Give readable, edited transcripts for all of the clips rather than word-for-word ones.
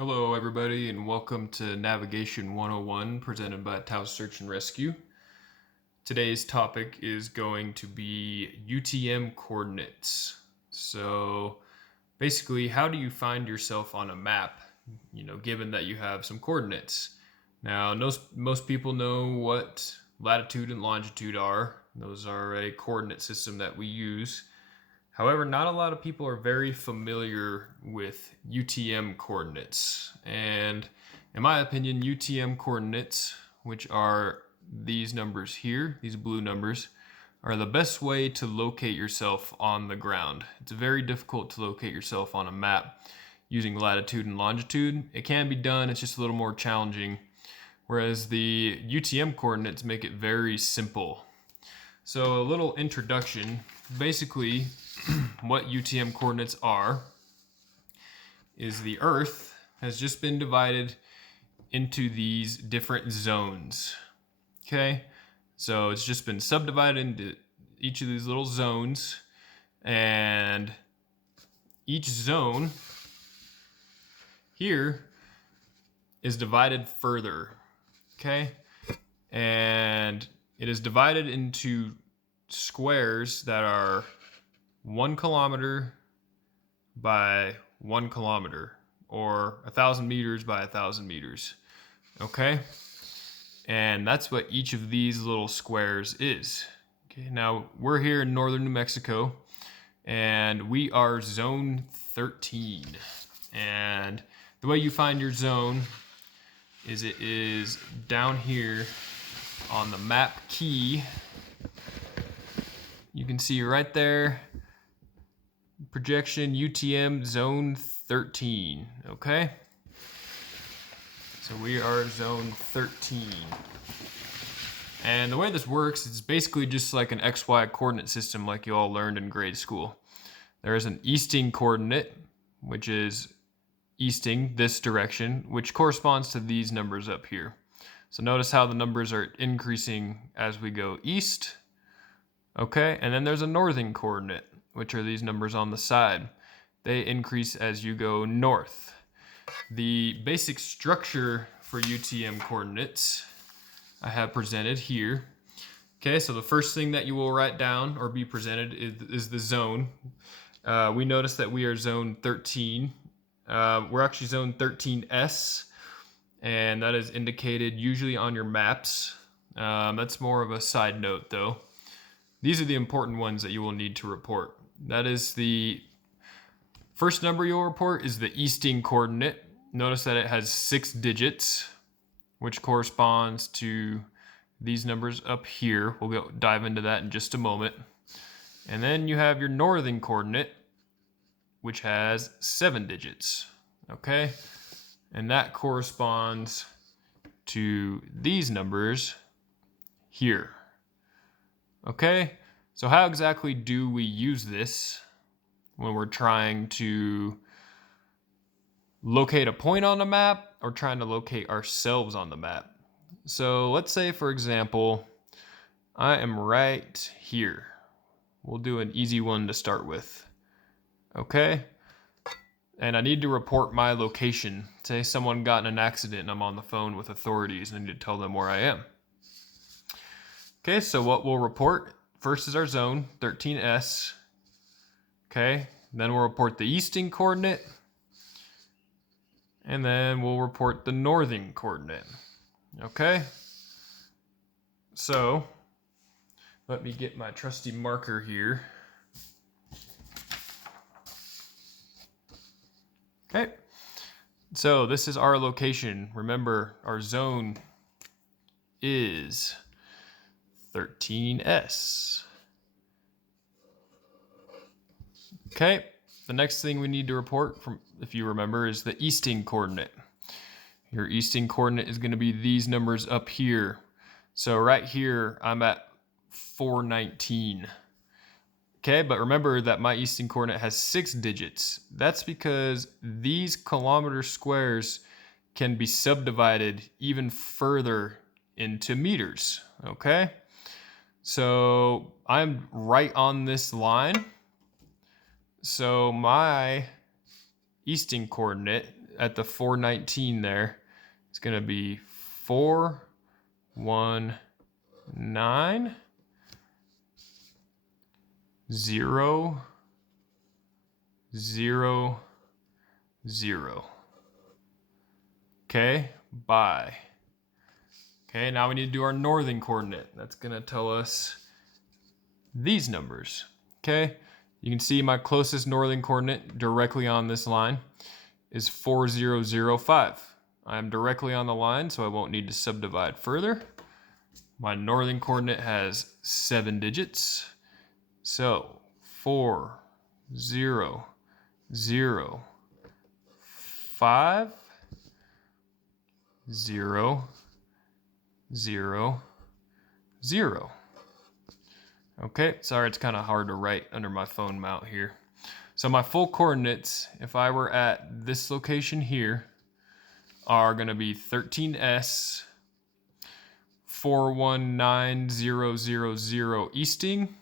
Hello everybody and welcome to Navigation 101 presented by Taos Search and Rescue. Today's topic is going to be UTM coordinates. So basically, how do you find yourself on a map, given that you have some coordinates? Now, most people know what latitude and longitude are. Those are a coordinate system that we use. However, not a lot of people are very familiar with UTM coordinates. And in my opinion, UTM coordinates, which are these numbers here, these blue numbers, are the best way to locate yourself on the ground. It's very difficult to locate yourself on a map using latitude and longitude. It can be done, it's just a little more challenging. Whereas the UTM coordinates make it very simple. So a little introduction. Basically, what UTM coordinates are is the Earth has just been divided into these different zones. Okay, so it's just been subdivided into each of these little zones, and each zone here is divided further. Okay, and it is divided into squares that are 1 kilometer by 1 kilometer, or 1,000 meters by 1,000 meters. Okay, and that's what each of these little squares is. Okay, now we're here in northern New Mexico, and we are zone 13. And the way you find your zone is it is down here on the map key. You can see right there, projection UTM zone 13. Okay, so we are zone 13, and the way this works is basically just like an XY coordinate system like you all learned in grade school. There is an easting coordinate, which is easting this direction, which corresponds to these numbers up here. So notice how the numbers are increasing as we go east. Okay, and then there's a northing coordinate, which are these numbers on the side. They increase as you go north. The basic structure for UTM coordinates I have presented here. Okay, so the first thing that you will write down or be presented is the zone. We notice that we are zone 13. We're actually zone 13S, and that is indicated usually on your maps. That's more of a side note though. These are the important ones that you will need to report. That is the first number you'll report is the easting coordinate. Notice that it has 6 digits, which corresponds to these numbers up here. We'll dive into that in just a moment. And then you have your northing coordinate, which has 7 digits. Okay, and that corresponds to these numbers here. Okay, so how exactly do we use this when we're trying to locate a point on the map or trying to locate ourselves on the map? So let's say, for example, I am right here. We'll do an easy one to start with. Okay, and I need to report my location. Say someone got in an accident and I'm on the phone with authorities and I need to tell them where I am. Okay, so what we'll report first is our zone, 13S. Okay, then we'll report the easting coordinate, and then we'll report the northing coordinate. Okay, so let me get my trusty marker here. Okay, so this is our location. Remember, our zone is 13S. Okay, the next thing we need to report, from, if you remember, is the easting coordinate. Your easting coordinate is going to be these numbers up here. So right here, I'm at 419. Okay, but remember that my easting coordinate has 6 digits. That's because these kilometer squares can be subdivided even further into meters. Okay, so I'm right on this line. So my easting coordinate, at the 419 there, it's going to be 419 0 0 0. Okay, by. Okay, now we need to do our northing coordinate. That's going to tell us these numbers. Okay, you can see my closest northing coordinate directly on this line is 4005. I'm directly on the line, so I won't need to subdivide further. My northing coordinate has 7 digits. So 4 0 0 5 0 0 0. Okay, sorry, it's kind of hard to write under my phone mount here. So my full coordinates, if I were at this location here, are going to be 13S 419000 easting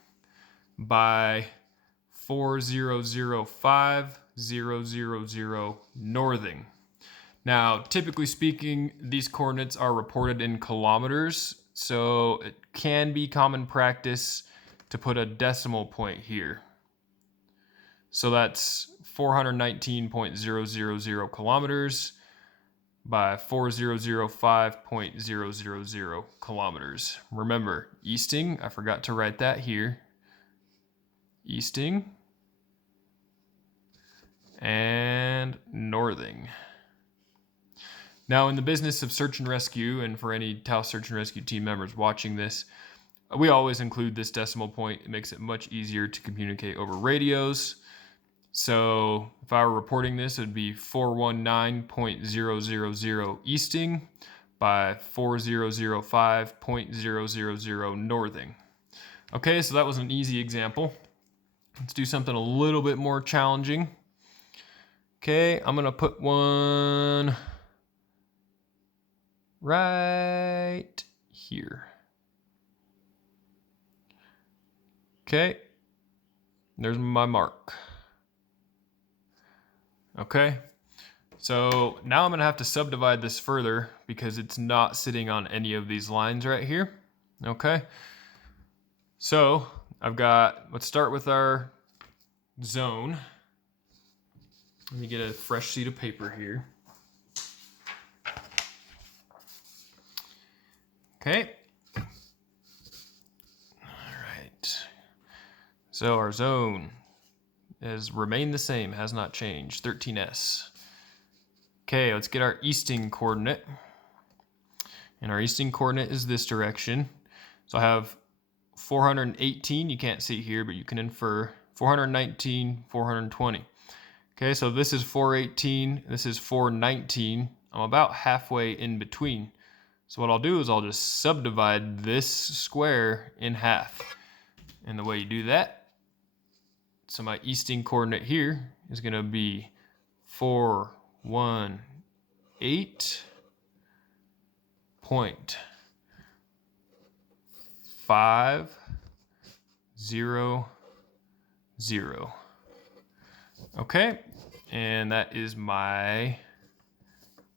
by 4005000 northing. Now, typically speaking, these coordinates are reported in kilometers, so it can be common practice to put a decimal point here. So that's 419.000 kilometers by 4005.000 kilometers. Remember, easting, I forgot to write that here. Easting and northing. Now, in the business of search and rescue, and for any Taos search and rescue team members watching this, we always include this decimal point. It makes it much easier to communicate over radios. So if I were reporting this, it would be 419.000 easting by 4005.000 northing. Okay, so that was an easy example. Let's do something a little bit more challenging. Okay, I'm gonna put one right here. Okay, there's my mark. Okay, so now I'm gonna have to subdivide this further because it's not sitting on any of these lines right here. Okay, so I've got, let's start with our zone. Let me get a fresh sheet of paper here. Okay. All right. So our zone has remained the same, has not changed, 13S. Okay, let's get our easting coordinate. And our easting coordinate is this direction. So I have 418, you can't see here, but you can infer 419, 420. Okay, so this is 418, this is 419. I'm about halfway in between. So what I'll do is I'll just subdivide this square in half. And the way you do that, so my easting coordinate here is going to be 418.500. Okay, and that is my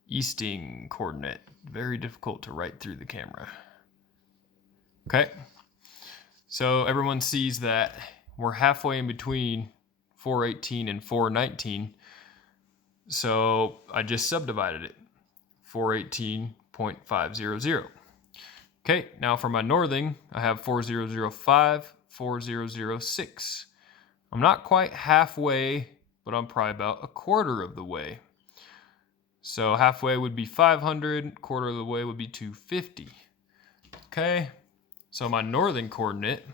easting coordinate. Very difficult to write through the camera. Okay, so everyone sees that we're halfway in between 418 and 419. So I just subdivided it, 418.500. Okay, now for my northing, I have 4005, 4006. I'm not quite halfway, but I'm probably about a quarter of the way. So halfway would be 500, quarter of the way would be 250. Okay, so my northern coordinate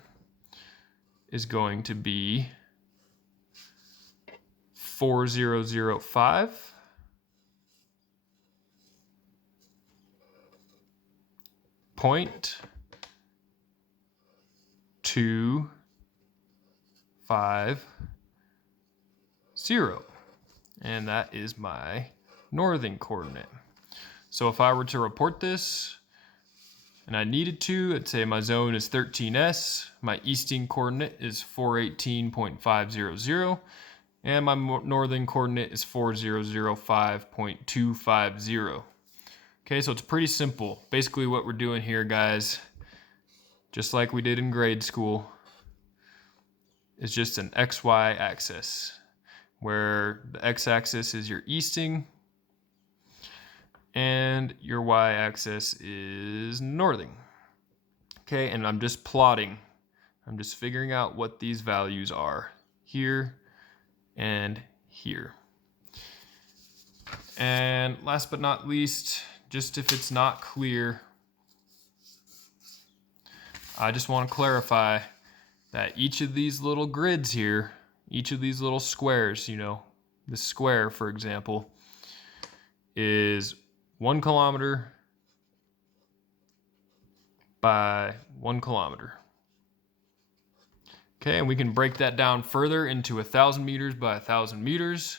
is going to be 4005 .250, and that is my northern coordinate. So if I were to report this and I needed to, I'd say my zone is 13S, my easting coordinate is 418.500, And my northern coordinate is 4005.250. Okay, so it's pretty simple. Basically what we're doing here, guys, just like we did in grade school, is just an XY axis, where the x-axis is your easting and your y-axis is northing. Okay, and I'm just plotting. I'm just figuring out what these values are here and here. And last but not least, just if it's not clear, I just want to clarify that each of these little grids here, each of these little squares, you know, this square, for example, is 1 kilometer by 1 kilometer. Okay, and we can break that down further into 1,000 meters by 1,000 meters.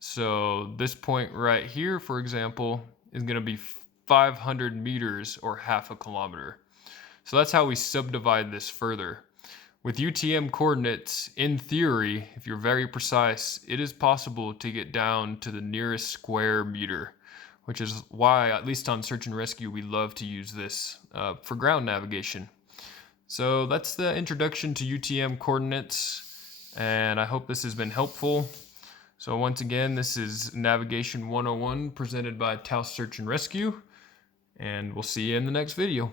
So this point right here, for example, is going to be 500 meters or half a kilometer. So that's how we subdivide this further. With UTM coordinates, in theory, if you're very precise, it is possible to get down to the nearest square meter, which is why, at least on search and rescue, we love to use this for ground navigation. So that's the introduction to UTM coordinates, and I hope this has been helpful. So once again, this is Navigation 101 presented by Taos Search and Rescue, and we'll see you in the next video.